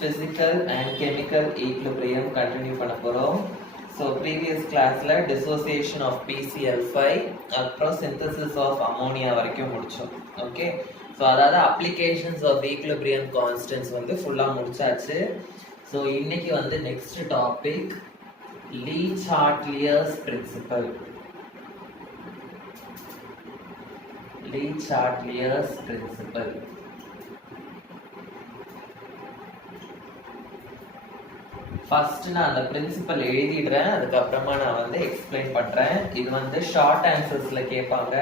physical and chemical equilibrium continue பண்ண போறோம். So previous classல dissociation of PCl5 அப்புறம் synthesis of ammonia வரைக்கும் முடிச்சோம். Okay, so அதாவது applications of equilibrium constants வந்து ஃபுல்லா முடிச்சாச்சு. So இன்னைக்கு வந்து next topic Le-Chatelier's principle. Le-Chatelier's principle. First நான் அந்த பிரின்சிபல் எழுதிடுறேன், அதுக்கப்புறமா நான் வந்து எக்ஸ்பிளைன் பண்றேன். இது வந்து ஷார்ட் ஆன்சர்ஸ்ல கேட்பாங்க.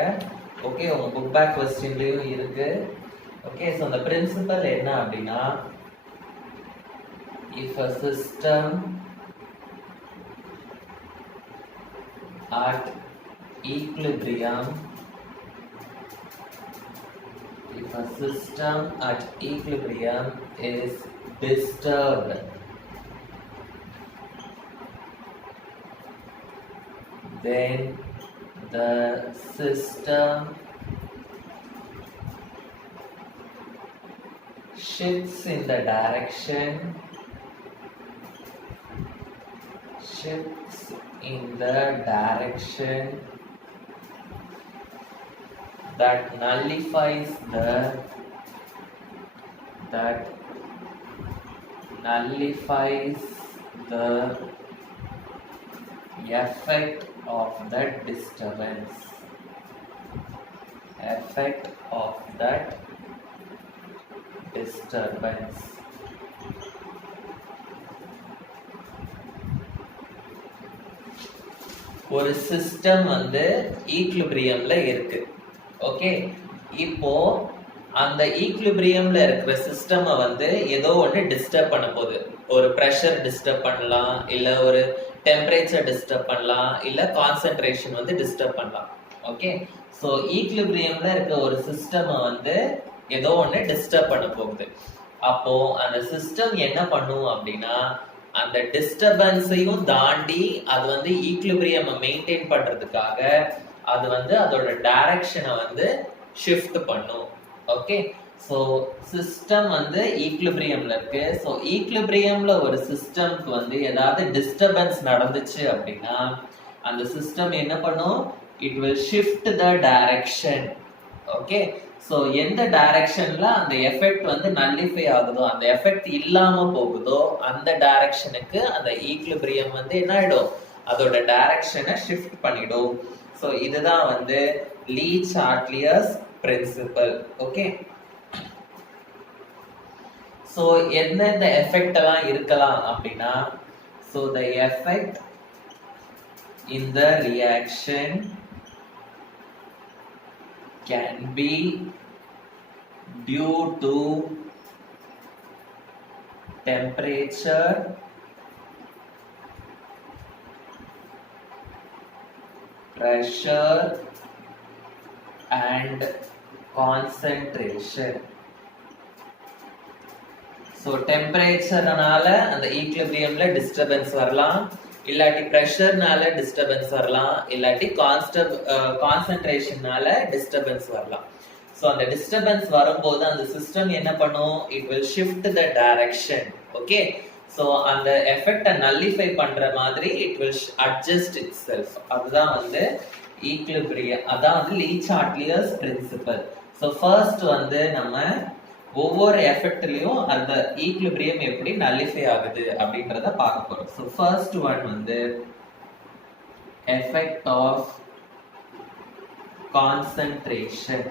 ஓகே, உங்க புக் பேக் கொஸ்டின்லயும் இருக்கு. ஓகே, ஸோ அந்த பிரின்சிபல் என்ன அப்படின்னா, if a system at equilibrium is disturbed, then the system shifts in the direction that nullifies the effect of that disturbance. ஒரு சிஸ்டம் வந்து ஈக்லிபிரியம்ல இருக்கு. ஓகே, இப்போ அந்த ஈக்லிபிரியம்ல இருக்கிற சிஸ்டம் வந்து ஏதோ ஒன்று டிஸ்டர்ப் பண்ண போகுது. ஒரு ப்ரெஷர் டிஸ்டர்ப் பண்ணலாம், இல்ல ஒரு டெம்பரேச்சர் டிஸ்டர்ப் பண்ணலாம், இல்ல கான்சென்ட்ரேஷன் வந்து டிஸ்டர்ப் பண்ணலாம். ஓகே, ஸோ ஈக்லிபிரியம்ல இருக்க ஒரு சிஸ்டம் வந்து ஏதோ ஒன்று டிஸ்டர்ப் பண்ண போகுது. அப்போ அந்த சிஸ்டம் என்ன பண்ணும் அப்படின்னா, அந்த டிஸ்டர்பன்ஸையும் தாண்டி அது வந்து ஈக்லிபிரியம் மெயின்டைன் பண்றதுக்காக அது வந்து அதோட டைரக்ஷனை வந்து ஷிஃப்ட் பண்ணும். ஓகே, ஸோ சிஸ்டம் வந்து ஈக்லிபிரியம்ல இருக்கு. ஸோ ஈக்லிபிரியம்ல ஒரு சிஸ்டம்க்கு வந்து ஏதாவது டிஸ்டர்பன்ஸ் நடந்துச்சு அப்படின்னா அந்த சிஸ்டம் என்ன பண்ணும், it will shift the direction. Okay, so எந்த டைரக்ஷன்ல அந்த எஃபெக்ட் வந்து நல்லிஃபை ஆகுதோ, அந்த எஃபெக்ட் இல்லாம போகுதோ, அந்த டைரக்ஷனுக்கு அந்த ஈக்லிபிரியம் வந்து என்ன ஆயிடும், அதோட டைரக்ஷனை ஷிஃப்ட் பண்ணிடும். ஸோ இதுதான் வந்து Le-Chatelier's principle. ஓகே, ஸோ எந்தெந்த எஃபெக்ட் எல்லாம் இருக்கலாம் அப்படின்னா, so the effect in the reaction can be due to temperature, pressure and concentration. So டெம்பரேச்சர்னால அந்த ஈக்லிபிரியம்ல டிஸ்டர்பன்ஸ் வரலாம், இல்லாட்டி ப்ரெஷர்னால டிஸ்டர்பன்ஸ் வரலாம், இல்லாட்டி கான்சென்ட்ரேஷன்னால டிஸ்டர்பன்ஸ் வரலாம். ஸோ அந்த டிஸ்டர்பன்ஸ் வரும்போது அந்த சிஸ்டம் என்ன பண்ணும், it will shift the direction. Okay, so அந்த எஃபெக்டை நல்லிஃபை பண்ற மாதிரி it will adjust it self. அதுதான் வந்து ஈக்லிபிரியம், அதான் வந்து Le-Chatelier's principle. ஸோ ஃபர்ஸ்ட் வந்து நம்ம ஒவ்வொரு எஃபெக்ட்லயும் அந்த ஈக்லிபிரியம் எப்படி நல்லிஃபை ஆகுது அப்படின்றத பார்க்க போறோம். ஸோ ஃபர்ஸ்ட் ஒன் வந்து effect of concentration.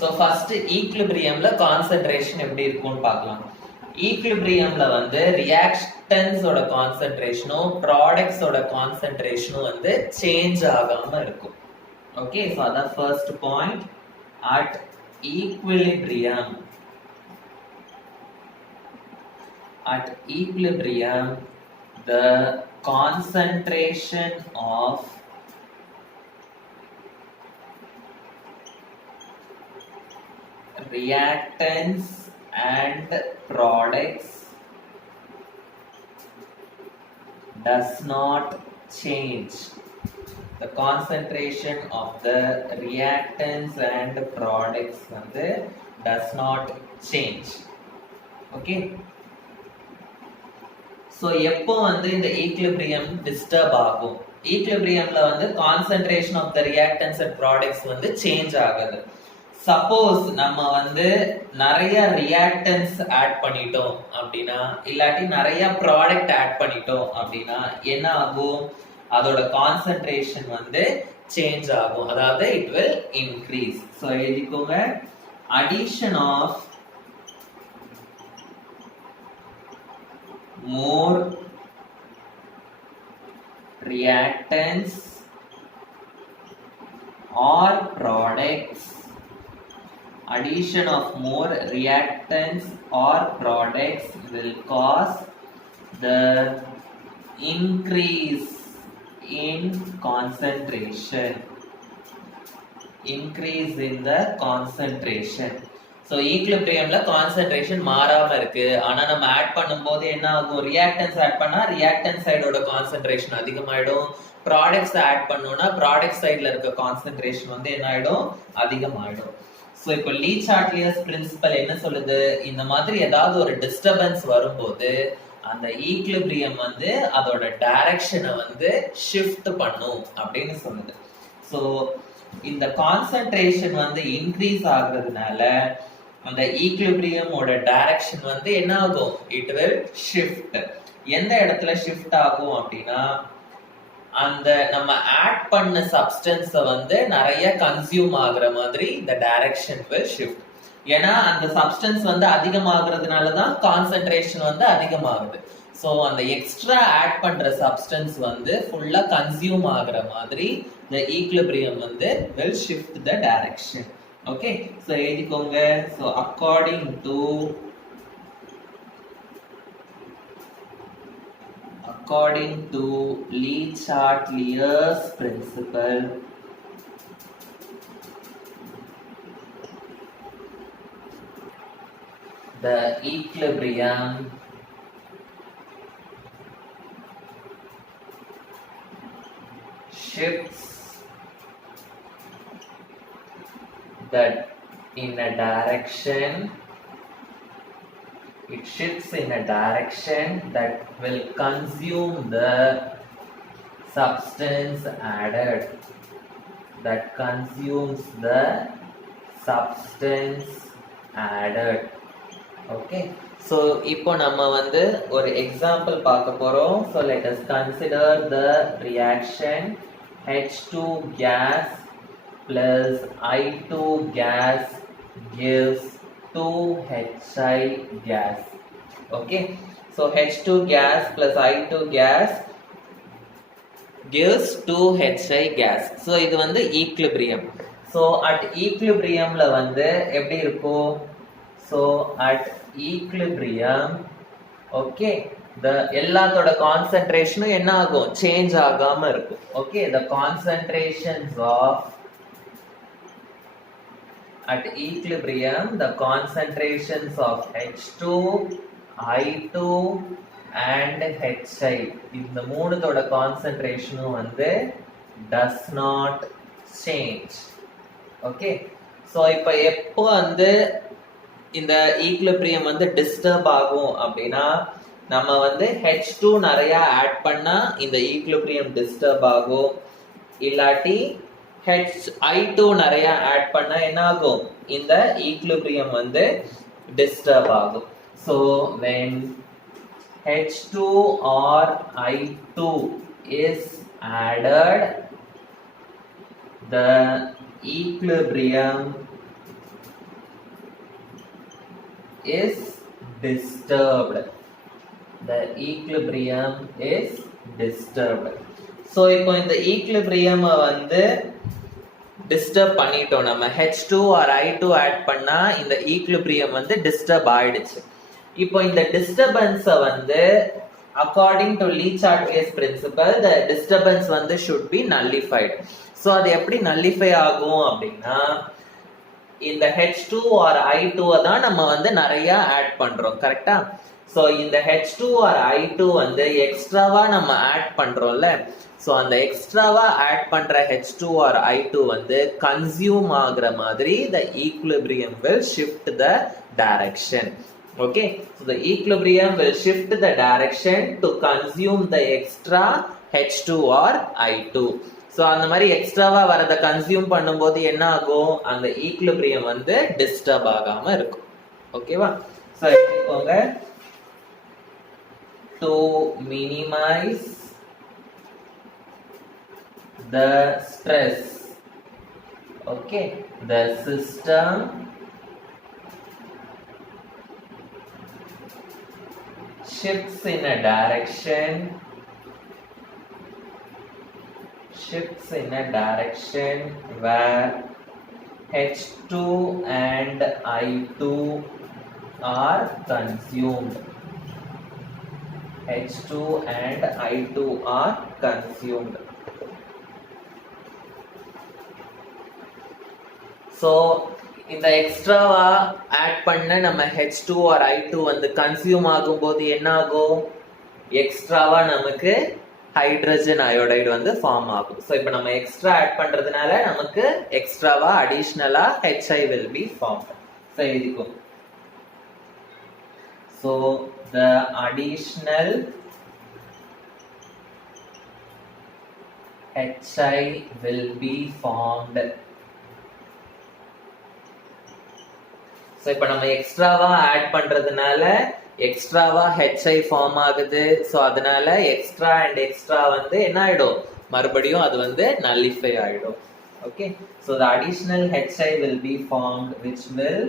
So first ஈக்லிபிரியம்ல கான்சென்ட்ரேஷன் எப்படி இருக்கும்னு பார்க்கலாம். ஈக்லிபிரியம்ல வந்து ரியாக்டன்ஸோட கான்சென்ட்ரேஷனும் ப்ராடக்ட்ஸோட கான்சென்ட்ரேஷனும் வந்து சேஞ்ச் ஆகாம இருக்கும். ஓகே, ஸோ அதான் first point. At equilibrium the concentration of reactants and products does not change. the concentration of the reactants and products வந்து does not change. Okay, so எப்போ வந்து இந்த ஈக்லிபிரியம் டிஸ்டர்ப் ஆகும்? ஈக்லிபிரியம்ல வந்து concentration of the reactants and products வந்து சேஞ்ச் ஆகுது. சப்போஸ் நம்ம வந்து நிறைய ரியாக்டன்ஸ் ஆட் பண்ணிட்டோம் அப்படின்னா, இல்லாட்டி நிறைய ப்ராடக்ட் ஆட் பண்ணிட்டோம் அப்படின்னா என்ன ஆகும்? அதோட கான்சென்ட்ரேஷன் வந்து சேஞ்ச் ஆகும், அதாவது இட் வில் இன்க்ரீஸ். ஸோ எழுதிக்கோங்க, addition of more reactants or products, addition of more reactants or products will cause the increase in concentration. Increase in the concentration. So ஈக்லிபிரியம்ல கான்சென்ட்ரேஷன் மாறாம இருக்கு, ஆனா நம்ம ஆட் பண்ணும்போது என்ன ஆகும்? ரியாக்டன்ஸ் ஆட் பண்ணா ரியாக்டன்ட் சைடோட கான்சென்ட்ரேஷன் அதிகமாயிடும், ப்ராடக்ட்ஸ் ஆட் பண்ணோம்னா ப்ராடக்ட் சைடுல இருக்க கான்சென்ட்ரேஷன் வந்து என்ன ஆயிடும்? அதிகமாயிடும். ஸோ இப்போ லீ சாட்லியர்ஸ் பிரின்சிபல் என்ன சொல்லுது? இந்த மாதிரி ஏதாவது ஒரு டிஸ்டர்பன்ஸ் வரும்போது அந்த ஈக்லிபிரியம் வந்து அதோட டைரக்ஷனை வந்து ஷிஃப்ட் பண்ணும் அப்படின்னு சொல்லுது. ஸோ இந்த கான்சென்ட்ரேஷன் வந்து இன்க்ரீஸ் ஆகுறதுனால அந்த ஈக்லிபிரியமோட டைரக்ஷன் வந்து என்ன ஆகும்? It will shift. எந்த இடத்துல ஷிஃப்ட் ஆகும் அப்படின்னா, அந்த நம்ம ஆட் பண்ண சப்ஸ்டன்ஸ வந்து நிறைய கன்சியூம் ஆகுற மாதிரி the direction will shift. ஏன்னா அந்த சப்ஸ்டன்ஸ் வந்து அதிகமாகிறதுனால தான் கான்சென்ட்ரேஷன் வந்து அதிகமாகுது. ஸோ அந்த எக்ஸ்ட்ரா ஆட் பண்ற சப்ஸ்டன்ஸ் வந்து ஃபுல்லா கன்சியூம் ஆகுற மாதிரி the equilibrium வந்து will shift the direction. Okay, so எழுதிக்கோங்க. So according to Lee Chartlier's principle, the equilibrium shifts that in a direction, it shifts in a direction that will consume the substance added, that consumes the substance added. Okay, so இப்போ நம்ம வந்து ஒரு எக்ஸாம்பிள் பார்க்க போறோம். So let us consider the reaction H2 gas plus I2 gas gives 2HI gas. Okay, so H2 gas plus I2 gas gives 2HI gas. So இது வந்து equilibrium. So at equilibriumல வந்து எப்படி இருக்கும்? So at equilibrium, okay, the எல்லாத்தோட கான்சென்ட்ரேஷனும் என்ன ஆகும்? சேஞ்ச் ஆகாம இருக்கும். Okay, the concentrations of at equilibrium, the concentrations of H2, I2 and HI, இந்த மூணுத்தோட கான்சென்ட்ரேஷனும் வந்து does not change. Okay, so இப்போ எப்போ வந்து இந்த ஈக்லிபிரியம் வந்து டிஸ்டர்ப் ஆகும் அப்படின்னா, நம்ம வந்து H2 நிறைய ஆட் பண்ணா இந்த ஈக்லிபிரியம் டிஸ்டர்ப் ஆகும், இல்லாட்டி I2 நிறைய ஆட் பண்ணா என்ன ஆகும்? இந்த ஈக்லிபிரியம் வந்து டிஸ்டர்ப் ஆகும். So when H2 or I2 is added, the equilibrium is disturbed. The equilibrium is disturbed. So இப்போ இந்த equilibrium வந்து டிஸ்டர்ப் பண்ணிட்டோம். நம்ம H2 or I2 ஆட் பண்ணா இந்த equilibrium வந்து டிஸ்டர்ப் ஆயிடுச்சு. இப்போ இந்த டிஸ்டர்பன்ஸை வந்து according to Lee Chartlier's principle, the disturbance வந்து should be nullified. So அது எப்படி nullify ஆகும் அப்படின்னா, இந்த H2 or I2 தான் நம்ம வந்து நிறைய ஆட் பண்றோம், கரெக்டா? சோ இந்த H2 or I2 வந்து எக்ஸ்ட்ராவா நம்ம ஆட் பண்றோம்ல, ஸோ அந்த எக்ஸ்ட்ராவா ஆட் பண்ற H2 or I2 வந்து கன்சியூம் ஆகுற மாதிரி the equilibrium will shift the direction. Okay, so the equilibrium will shift the direction to consume the extra H2 or I2. So அந்த மாதிரி எக்ஸ்ட்ராவா வரத கன்சியூம் பண்ணும்போது என்ன ஆகும், அந்த ஈக்லிபிரியம் வந்து டிஸ்டர்ப் ஆகாம இருக்கும். ஓகேவா? ஸோ எடுத்துக்கோங்க, to minimize the stress, okay, the system shifts in a direction where H2 and I2 are consumed. H2 and I2 are consumed. So இந்த எக்ஸ்ட்ராவா ஆட் பண்ண நம்ம H2 or I2 வந்து கன்சியூம் ஆகும்போது என்ன ஆகும், எக்ஸ்ட்ராவா நமக்கு ஹைட்ரஜன் அயோடைடு வந்து ஃபார்ம் ஆகும். ஸோ இப்போ நம்ம எக்ஸ்ட்ரா ஆட் பண்றதுனால நமக்கு எக்ஸ்ட்ராவா அடிஷ்னலா HI will be formed. So இதுக்கும் so the additional HI will be formed. So இப்போ நம்ம எக்ஸ்ட்ராவா ஆட் பண்றதுனால எக்ஸ்ட்ராவா HI ஃபார்ம் ஆகுது. ஸோ அதனால எக்ஸ்ட்ரா அண்ட் எக்ஸ்ட்ரா வந்து என்ன ஆயிடும், மறுபடியும் அது வந்து நல்லிஃபை ஆயிடும். Okay, so the additional HI will be formed which will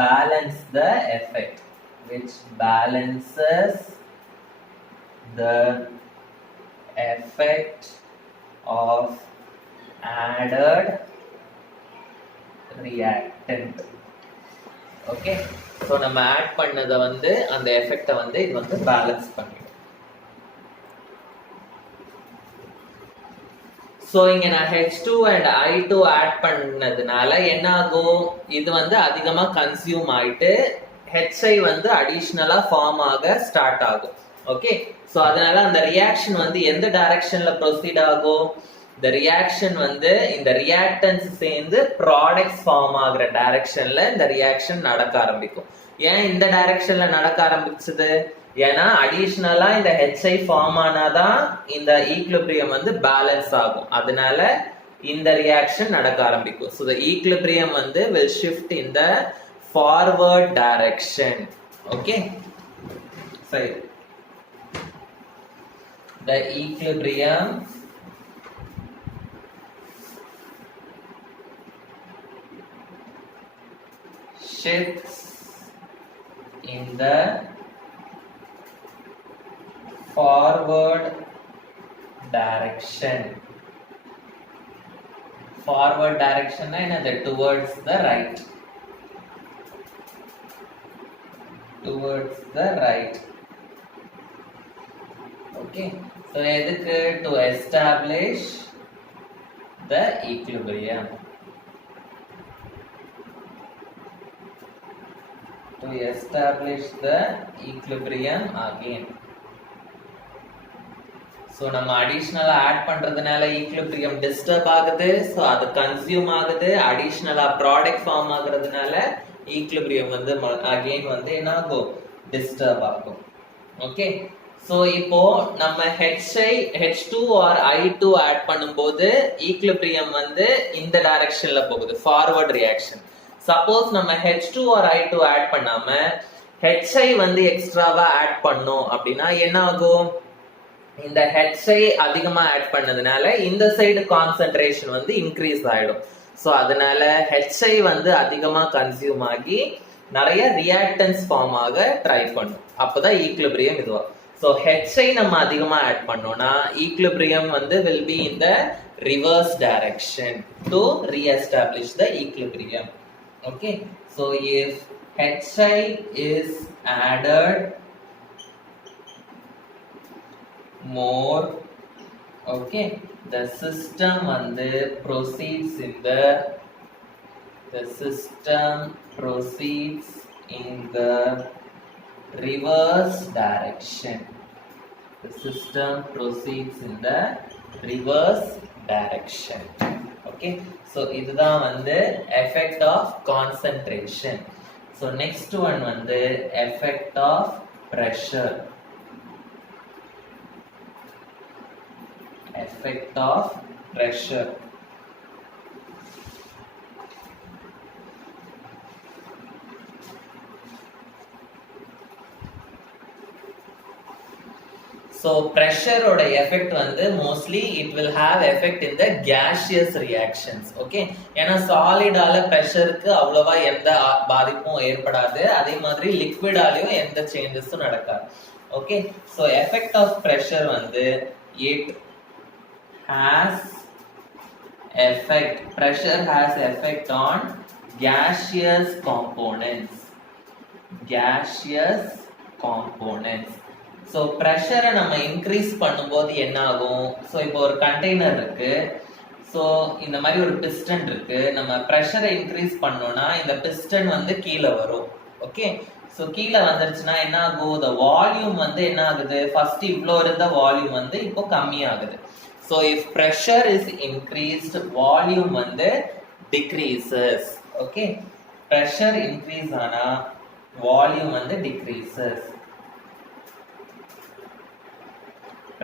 balance the effect, which balances the effect of added reactant. Okay, so நம்ம ஆட் பண்ணதை வந்து அந்த எஃபெக்டை வந்து இது வந்து பேலன்ஸ் பண்ணிடும். ஸோ இங்க நான் H2 and I2 ஆட் பண்ணதுனால என்ன ஆகும், இது வந்து அதிகமா கன்சியூம் ஆயிட்டு HI வந்து அடிஷ்னலா ஃபார்ம் ஆக ஸ்டார்ட் ஆகும். ஓகே, ஸோ அதனால அந்த ரியாக்ஷன் வந்து எந்த டைரக்ஷன்ல ப்ரொசீட் ஆகும், இந்த ரியாக்ஷன் வந்து இந்த ரியாக்டன்ஸ் சேர்ந்து ப்ராடக்ட்ஸ் ஃபார்ம் ஆகுற டைரக்ஷன்ல இந்த ரியாக்ஷன் நடக்க ஆரம்பிக்கும். ஏன் இந்த டைரக்ஷன்ல நடக்க ஆரம்பிச்சது, ஏன்னா அடிஷ்னலா இந்த HI ஃபார்ம் ஆனாதான் இந்த ஈக்லிபிரியம் வந்து பேலன்ஸ் ஆகும். அதனால இந்த ரியாக்ஷன் நடக்க ஆரம்பிக்கும். ஸோ the equilibrium வந்து will shift in the forward direction. Okay, so the equilibrium shifts in the forward direction. Forward direction என்னது, towards the right. Towards the right. Okay, so எதுக்கு, to establish the equilibrium. To establish the equilibrium again. So நம்ம அடிஷ்னலா ஆட் பண்றதுனால equilibrium disturb ஆகுது. ஸோ அது கன்சியூம் ஆகுது. அடிஷ்னலா product form ஆகுறதுனால ஈக்லிபிரியம் வந்து அகைன் வந்து என்ன ஆகும், டிஸ்டர்ப் ஆகும். ஓகே, ஸோ இப்போ நம்ம H2 or I2 ஆட் பண்ணும்போது ஈக்லிபிரியம் வந்து இந்த டைரக்ஷன்ல போகுது, ஃபார்வர்ட் ரியாக்ஷன். சப்போஸ் நம்ம H2 or I2 ஆட் பண்ணாம HI வந்து எக்ஸ்ட்ராவா ஆட் பண்ணோம் அப்படின்னா என்ன ஆகும், இந்த HI அதிகமா ஆட் பண்ணதுனால இந்த சைடு கான்சென்ட்ரேஷன் வந்து இன்க்ரீஸ் ஆயிடும். ஸோ அதனால HI வந்து அதிகமா கன்சியூம் ஆகி நிறைய ரியாக்டன்ஸ் ஃபார்ம் ஆக ட்ரை பண்ணும். அப்பதான் ஈக்லிபிரியம் இதுவா. ஸோ HI நம்ம அதிகமா ஆட் பண்ணோம்னா ஈக்லிபிரியம் வந்து will be in the reverse direction to re-establish the equilibrium. Okay, so if HI is added more, okay, the system வந்து proceeds in the system proceeds in the reverse direction. The system proceeds in the reverse direction. Okay, so இதுதான் வந்து effect of concentration. So next one வந்து effect of pressure. Effect of pressure. So pressure ஓட effect வந்து mostly it will have effect in the gaseous reactions. Okay, ஏன்னா solid ஆல pressureக்கு அவ்வளவா எந்த பாதிப்பும் ஏற்படாது, அதே மாதிரி liquid ஆலயும் எந்த changesம் நடக்காது. Okay, so effect of pressure வந்து it has effect, pressure has effect on gaseous components. Gaseous components. So ப்ரெஷரை நம்ம இன்க்ரீஸ் பண்ணும்போது என்ன ஆகும்? ஸோ இப்போ ஒரு கண்டெய்னர் இருக்கு, ஸோ இந்த மாதிரி ஒரு பிஸ்டன் இருக்கு. நம்ம ப்ரெஷரை இன்க்ரீஸ் பண்ணோம்னா இந்த பிஸ்டன் வந்து கீழே வரும். ஓகே, ஸோ கீழே வந்துருச்சுன்னா என்ன ஆகும்? இந்த வால்யூம் வந்து என்ன ஆகுது? ஃபர்ஸ்ட் இவ்வளோ இருந்த வால்யூம் வந்து இப்போ கம்மியாகுது. So if pressure is increased, volume வந்து டிக்ரீசஸ். ஓகே, ப்ரெஷர் இன்க்ரீஸ் ஆனா வால்யூம் வந்து decreases.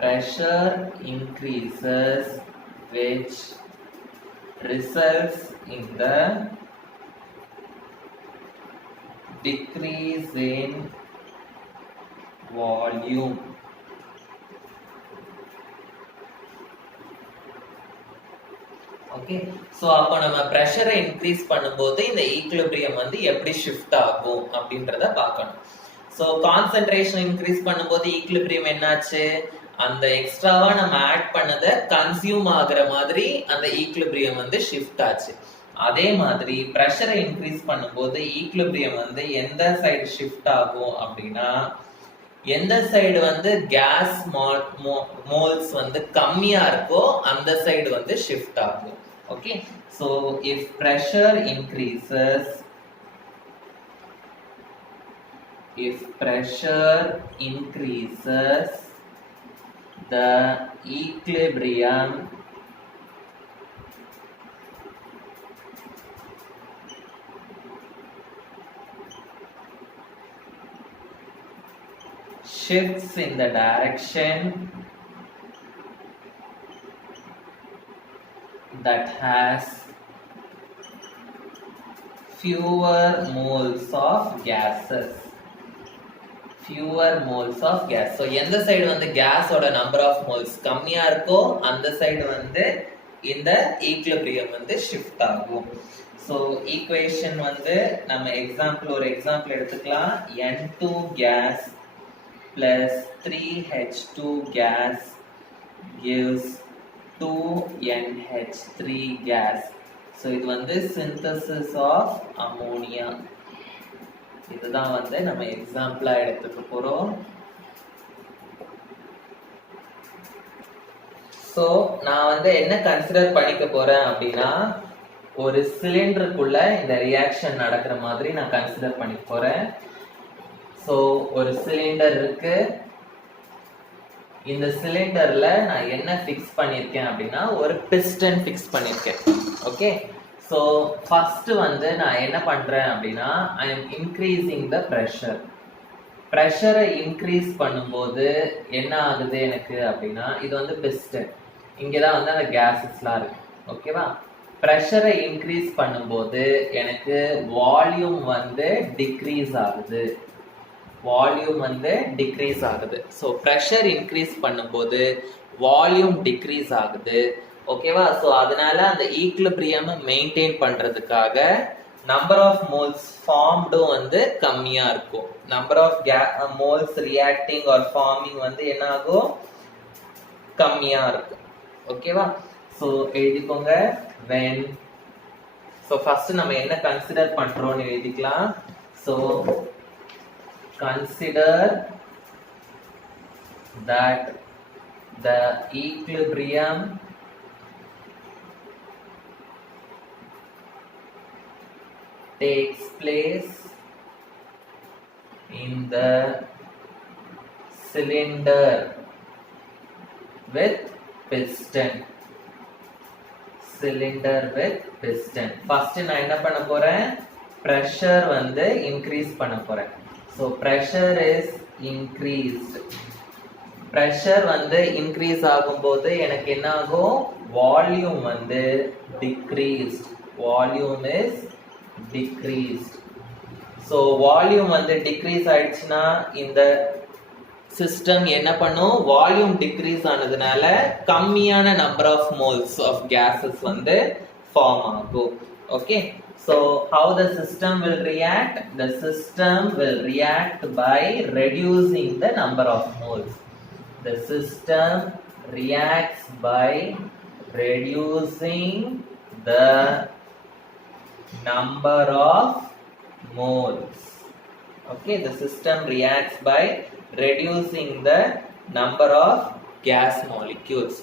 Pressure increases, which results in the decrease in volume. Okay, so அப்போ நம்ம pressure increase பண்ணும்போது இந்த equilibrium வந்து எப்படி shift ஆகும் அப்படின்றத பார்க்கணும். So concentration increase பண்ணும்போது equilibrium என்னாச்சு? அந்த எக்ஸ்ட்ராவா நம்ம ஆட் பண்ணதை கன்சியூம் ஆகுற மாதிரி அந்த ஈக்லிபிரியம் வந்து ஷிஃப்ட் ஆச்சு. அதே மாதிரி ப்ரெஷரை இன்க்ரீஸ் பண்ணும்போது ஈக்லிபிரியம் வந்து எந்த சைடு ஷிஃப்ட் ஆகும் அப்படின்னா, எந்த சைடு வந்து கேஸ் மோல்ஸ் வந்து கம்மியா இருக்கோ அந்த சைடு வந்து ஷிஃப்ட் ஆகும். Okay, so if pressure increases, if pressure increases, the equilibrium shifts in the direction that has fewer moles of gases. Fewer moles of gas. So எந்த சைடு வந்து கேஸோட நம்பர் ஆஃப் மோல்ஸ் கம்மியா இருக்கோ அந்த சைடு வந்து இந்த ஈக்லிபிரியம் வந்து ஷிஃப்ட் ஆகும். ஸோ ஈக்குவேஷன் வந்து நம்ம ஒரு எக்ஸாம்பிள் எடுத்துக்கலாம். N2 gas plus 3H2 gas gives 2NH3 gas. So இது வந்து synthesis of ammonia. இதுதான் வந்து நம்ம எக்ஸாம்பிளா எடுத்துக்க போறோம். சோ நான் வந்து என்ன கன்சிடர் பண்ணிக்க போறேன் அப்படின்னா, ஒரு சிலிண்டருக்குள்ள இந்த ரியாக்ஷன் நடக்கிற மாதிரி நான் கன்சிடர் பண்ணிக்க போறேன். சோ ஒரு சிலிண்டர் இருக்கு, இந்த சிலிண்டர்ல நான் என்ன ஃபிக்ஸ் பண்ணிருக்கேன் அப்படின்னா ஒரு பிஸ்டன் ஃபிக்ஸ் பண்ணிருக்கேன். ஓகே, ஸோ ஃபர்ஸ்ட் வந்து நான் என்ன பண்றேன் அப்படின்னா, I am increasing the pressure. ப்ரெஷரை இன்க்ரீஸ் பண்ணும்போது என்ன ஆகுது எனக்கு அப்படின்னா, இது வந்து பிஸ்டன், இங்கதான் வந்து அந்த கேஸஸ்லாம் இருக்கு. ஓகேவா, ப்ரெஷரை இன்க்ரீஸ் பண்ணும்போது எனக்கு வால்யூம் வந்து டிக்ரீஸ் ஆகுது. வால்யூம் வந்து டிக்ரீஸ் ஆகுது. ஸோ ப்ரெஷர் இன்க்ரீஸ் பண்ணும்போது வால்யூம் டிக்ரீஸ் ஆகுது. ஓகேவா, ஸோ அதனால அந்த ஈக்லிபிரியம் மெயின்டைன் பண்றதுக்காக நம்பர் ஆஃப் மோல்ஸ் ஃபார்ம்டும் வந்து கம்மியா இருக்கும். Number of moles reacting or forming வந்து என்ன ஆகும்? கம்மியா இருக்கும். ஓகேவா, ஸோ எழுதிக்கோங்க. when, ஸோ ஃபர்ஸ்ட் நம்ம என்ன கன்சிடர் பண்றோம்னு எழுதிக்கலாம். So consider that the equilibrium takes place in the cylinder with piston. Cylinder with piston. First நான் என்ன பண்ண போறேன், pressure வந்து increase பண்ண போறேன். So pressure is increased. Pressure வந்து increase ஆகும்போது எனக்கு என்ன ஆகும், volume வந்து decreased. Volume is decreased. So volume வந்து decrease ஆயிடுச்சுன்னா இந்த சிஸ்டம் என்ன பண்ணும், வால்யூம் டிக்ரீஸ் ஆனதுனால கம்மியான number of moles of gases வந்து ஃபார்ம் ஆகும். Okay, so how the system will react? The system will react by reducing the number of moles. The system reacts by reducing the number of moles. Okay, the system reacts by reducing the number of gas molecules.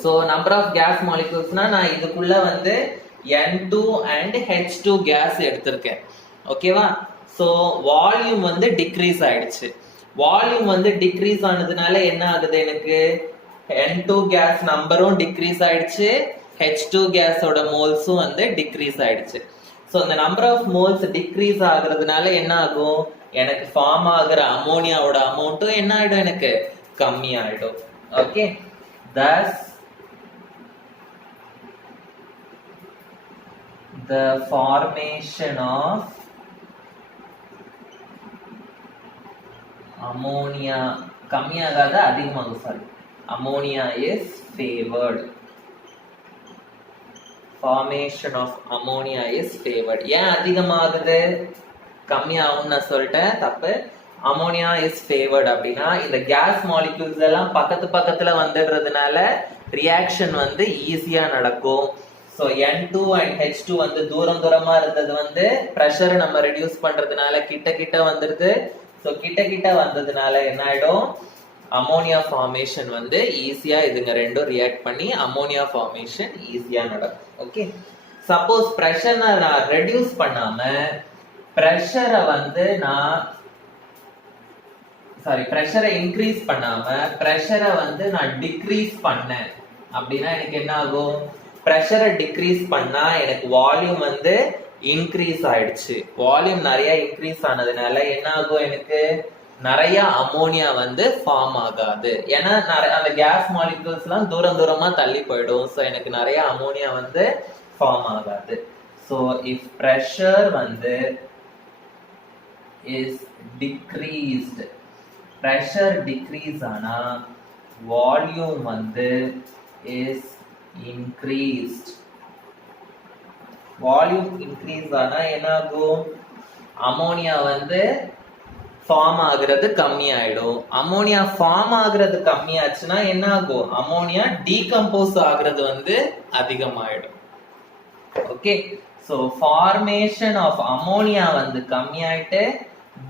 So number of gas molecules na நான் இதுக்குள்ள வந்து N2 and H2 gas எடுத்திருக்கேன். ஓகேவா? So volume வந்து டிக்ரீஸ் ஆயிடுச்சு. வால்யூம் வந்து டிக்ரீஸ் ஆனதுனால என்ன ஆகுது, எனக்கு N2 கேஸ் நம்பரும் டிக்ரீஸ் ஆயிடுச்சு, H2 கேஸோட மோல்ஸும் வந்து டிக்ரீஸ் ஆயிடுச்சு. ஸோ இந்த நம்பர் ஆஃப் மோல்ஸ் டிக்ரீஸ் ஆகுறதுனால என்ன ஆகும், எனக்கு ஃபார்ம் ஆகுற அமோனியாவோட அமௌண்ட்டும் என்ன ஆயிடும், எனக்கு கம்மி ஆயிடும். Okay, thus the formation of ammonia கம்மியாகாத அதிகமாகும், sorry, ammonia is favored. Formation of ammonia is favored. ஏன் அதிகமாகுது, கம்மியாகும் நான் சொல்லிட்டேன், தப்பு. அமோனியா இஸ் ஃபேவர்ட் அப்படின்னா இந்த கேஸ் மாலிக்யூல்ஸ் எல்லாம் பக்கத்து பக்கத்துல வந்துடுறதுனால ரியாக்ஷன் வந்து ஈஸியா நடக்கும். ஸோ N2 and H2 வந்து தூரம் தூரமா இருந்தது வந்து ப்ரெஷரை நம்ம ரெடியூஸ் பண்றதுனால கிட்ட கிட்ட வந்துடுது. ஸோ கிட்ட கிட்ட வந்ததுனால என்ன ஆயிடும், அமோனியா ஃபார்மேஷன் வந்து ஈஸியா இதுங்க ரெண்டும் ரியாக்ட் பண்ணி அமோனியா ஃபார்மேஷன் ஈஸியா நடக்கும். ஓகே, சப்போஸ் ப்ரெஷரை நான் ரெடியூஸ் பண்ணாம ப்ரெஷரை வந்து ப்ரெஷரை இன்க்ரீஸ் பண்ணாம ப்ரெஷரை வந்து நான் டிக்ரீஸ் பண்ணேன் அப்படின்னா எனக்கு என்ன ஆகும், ப்ரெஷரை டிக்ரீஸ் பண்ணா எனக்கு வால்யூம் வந்து இன்க்ரீஸ் ஆயிடுச்சு. வால்யூம் நிறைய இன்க்ரீஸ் ஆனதுனால என்ன ஆகும், எனக்கு நிறைய அமோனியா வந்து ஃபார்ம் ஆகாது. ஏன்னா அந்த கேஸ் மாலிகூல்ஸ் எல்லாம் தூரம் தூரமா தள்ளி போயிடும். ஸோ எனக்கு நிறைய அமோனியா வந்து ஃபார்ம் ஆகாது. ஸோ இஃப் ப்ரெஷர் வந்து is decreased, pressure decrease ஆனா volume வந்து is increased. volume increase ஆனா என்ன ஆகும், அமோனியா வந்து ஃபார்ம் ஆகுறது கம்மி ஆயிடும். அமோனியா ஃபார்ம் ஆகுறது கம்மி ஆச்சுன்னா என்ன ஆகும், அமோனியா டீகம்போஸ் ஆகுறது வந்து அதிகமாயிடும். Okay, so formation of ammonia வந்து கம்மி ஆயிட்டு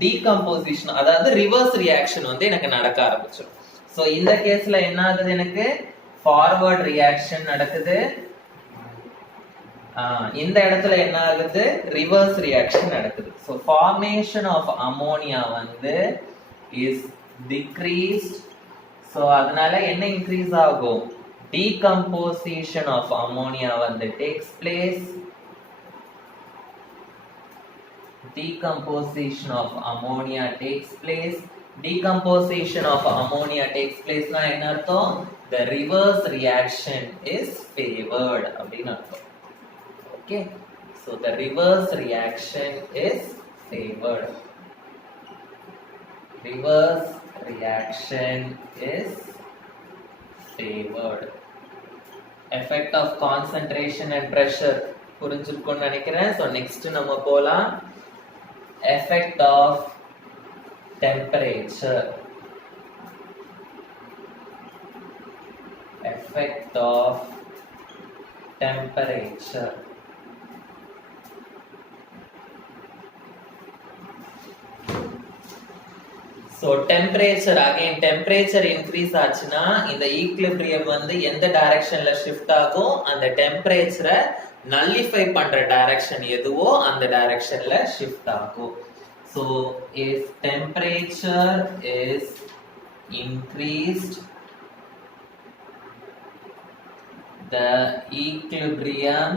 டீகம்போசிஷன், அதாவது ரிவர்ஸ் ரியாக்ஷன் வந்து எனக்கு நடக்க ஆரம்பிச்சிடும். சோ இந்த கேஸ்ல என்ன ஆகுது, எனக்கு ஃபார்வர்ட் ரியாக்ஷன் நடக்குது. இந்த இடத்துல என்ன ஆகுது, ரிவர்ஸ் ரியாக்ஷன் நடக்குது. சோ ஃபார்மேஷன் ஆஃப் அமோனியா வந்து இஸ் டிக்ரீஸ்ட். சோ அதனால என்ன இன்க்ரீஸ் ஆகும், decomposition of ammonia வந்து takes place. Decomposition of ammonia takes place. Decomposition of ammonia takes place na என்ன அர்த்தம், the reverse reaction is favored அப்படினு அர்த்தம். Okay, so the reverse reaction is favored. Reverse reaction is favored. Effect of concentration and pressure புரிஞ்சிருக்கும்னு நினைக்கிறேன். So next நம்ம போலாம், effect of temperature. Effect of temperature. So temperature, again temperature increase ஆச்சுன்னா இந்த ஈக்லிபிரியம் வந்து எந்த டைரக்ஷன்ல ஷிஃப்ட் ஆகும், அந்த டெம்பரேச்சரை nullify பண்ற டைரக்ஷன் எதுவோ அந்த டைரக்ஷன்ல ஷிஃப்ட் ஆகும். So if temperature is increased, the equilibrium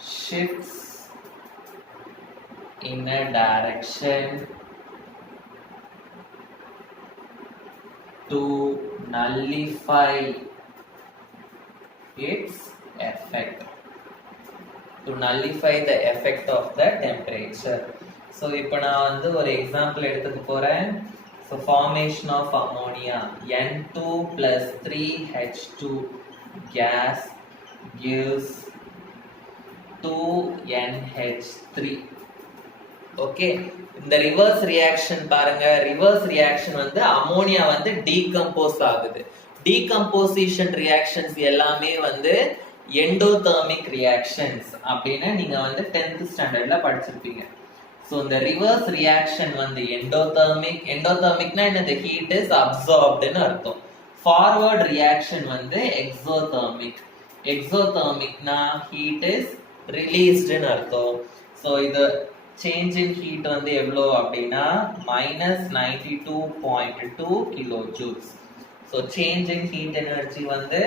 shifts in a direction to nullify its effect, to nullify the effect of the temperature. So இப்போ நான் வந்து ஒரு எக்ஸாம்பிள் எடுத்துக்க போறேன். So formation of ammonia, N2 plus 3H2 gas gives 2NH3. Okay, இந்த reverse reaction பாருங்க. Reverse reaction வந்து அமோனியா வந்து டீகம்போஸ் ஆகுது. டீகம்போசிஷன் ரியாக்ஷன்ஸ் எல்லாமே வந்து எண்டோதெர்மிக் ரியாக்ஷன்ஸ் அப்படின்னு நீங்க வந்து 10th ஸ்டாண்டர்ட்ல படிச்சிருப்பீங்க. ஸோ இந்த ரிவர்ஸ் ரியாக்ஷன் வந்து எண்டோதெர்மிக்னா என்னது? ஹீட் இஸ் அப்சார்ப்டுன்னு அர்த்தம். ஃபார்வர்ட் ரியாக்ஷன் வந்து எக்ஸோதெர்மிக்னா ஹீட் இஸ் ரிலீஸ்டுன்னு அர்த்தம். ஸோ இது சேஞ்ச் இன் ஹீட் வந்து எவ்வளோ அப்படின்னா -92.2 kilo joules. So change in heat energy வந்து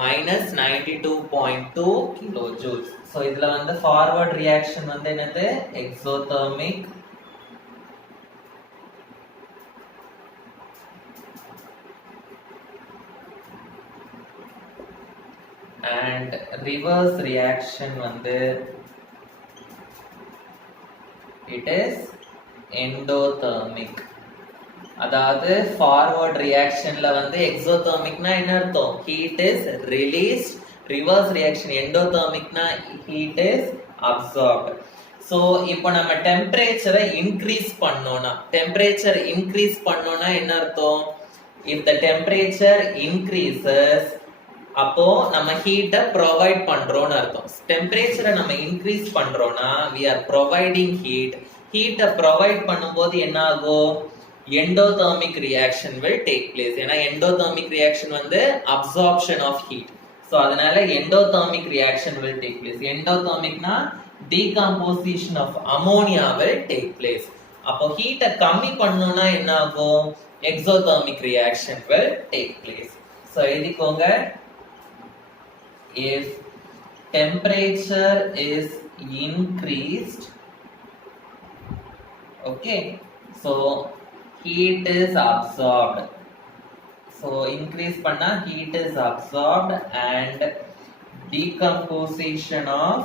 -92.2 கிலோ ஜூல்ஸ். ஸோ இதுல வந்து ஃபார்வர்ட் ரியாக்ஷன் வந்து என்னது? எக்ஸோதெர்மிக். and reverse reaction வந்து it is endothermic. அதாவது ஃபார்வர்ட் ரியாக்ஷன்ல வந்து எக்ஸோதெர்மிக்னா என்ன அர்த்தம்? Heat is released. Reverse reaction எண்டோதெர்மிக்னா ஹீட் இஸ் அப்சார்ப்ட். சோ இப்போ நம்ம டெம்பரேச்சரை இன்க்ரீஸ் பண்ணோம்னா என்ன அர்த்தம்? if the temperature increases அப்போ நம்ம ஹீட்டை ப்ரொவைட் பண்றோம்னு அர்த்தம். டெம்பரேச்சரை நம்ம இன்க்ரீஸ் பண்றோம்னா we are providing heat. ஹீட்டை ப்ரொவைட் பண்ணும்போது என்ன ஆகும்? endothermic reaction will take place. ஏன்னா endothermic reaction வந்து absorption of heat. So அதனால endothermic reaction will take place. endothermicனா decomposition of ammonia will take place. அப்போ ஹீட்டை கம்மி பண்ணனும்னா என்ன ஆகும்? exothermic reaction will take place. So எழுதிக்கோங்க. if temperature is increased, okay, so heat is absorbed. So increase panna heat is absorbed and decomposition of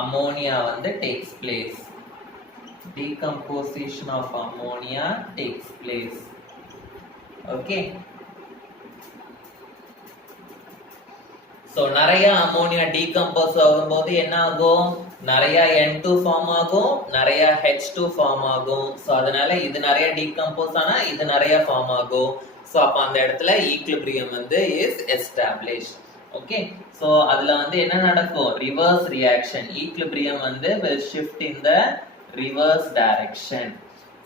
ammonia வந்து takes place. Decomposition of ammonia takes place. Okay. So நிறைய ammonia decompose ஆகும்போது என்ன ஆகும்? நிறைய N2 form ஆகும், நிறைய H2 form ஆகும். ஸோ அதனால இது நிறைய டீகம்போஸ் ஆனா இது நிறைய ஃபார்ம் ஆகும். ஸோ அப்போ அந்த இடத்துல ஈக்லிபிரியம் வந்து இஸ் எஸ்டாப்ளிஷ்ட். ஓகே, ஸோ அதுல வந்து என்ன நடக்கும்? Reverse reaction. ஈக்லிபிரியம் வந்து will shift in the reverse direction.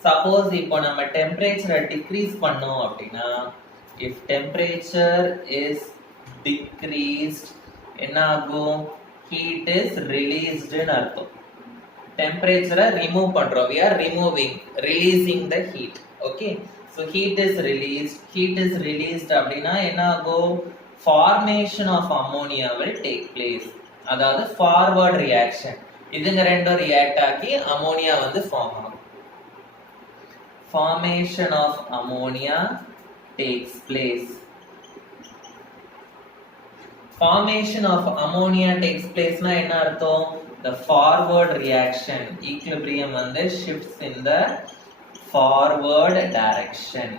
Suppose இப்போ நம்ம டெம்பரேச்சரை டிக்ரீஸ் பண்ணோம் அப்படின்னா, if temperature is decreased என்ன ஆகும்? heat is released ன்னு அர்த்தம். டெம்பரேச்சரை ரிமூவ் பண்றோம், we are releasing the heat. okay, so heat is released அப்படின்னா என்ன ஆகும்? formation of ammonia will take place. அதாவது forward reaction. இதுங்க ரெண்டும் ரியாக்ட் ஆகி அமோனியா வந்து ஃபார்ம் ஆகும். formation of ammonia takes place. Formation of ammonia takes place na enna artham? The forward reaction. Equilibrium வந்து shifts in the forward direction.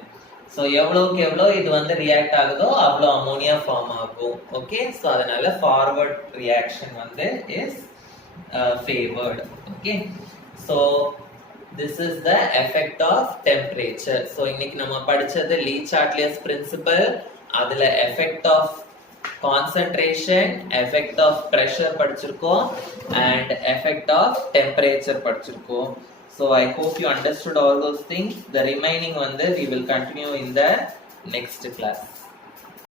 So எவ்வளவுக்கு எவ்வளோ இது வந்து ரியாக்ட் ஆகுதோ அவ்வளோ அமோனியா ஃபார்ம் ஆகும். ஓகே, ஸோ அதனால ஃபார்வர்ட் ரியாக்ஷன் வந்து is favored. Okay, so this is the effect of temperature. So இன்னைக்கு நம்ம படிச்சது லீ-சாட்லியஸ் பிரின்சிபல். அதுல effect of concentration, effect of pressure படிச்சிருக்கோம் and effect of temperature படிச்சிருக்கோம். So I hope you understood all those things. The remaining வந்து we will continue in the next class.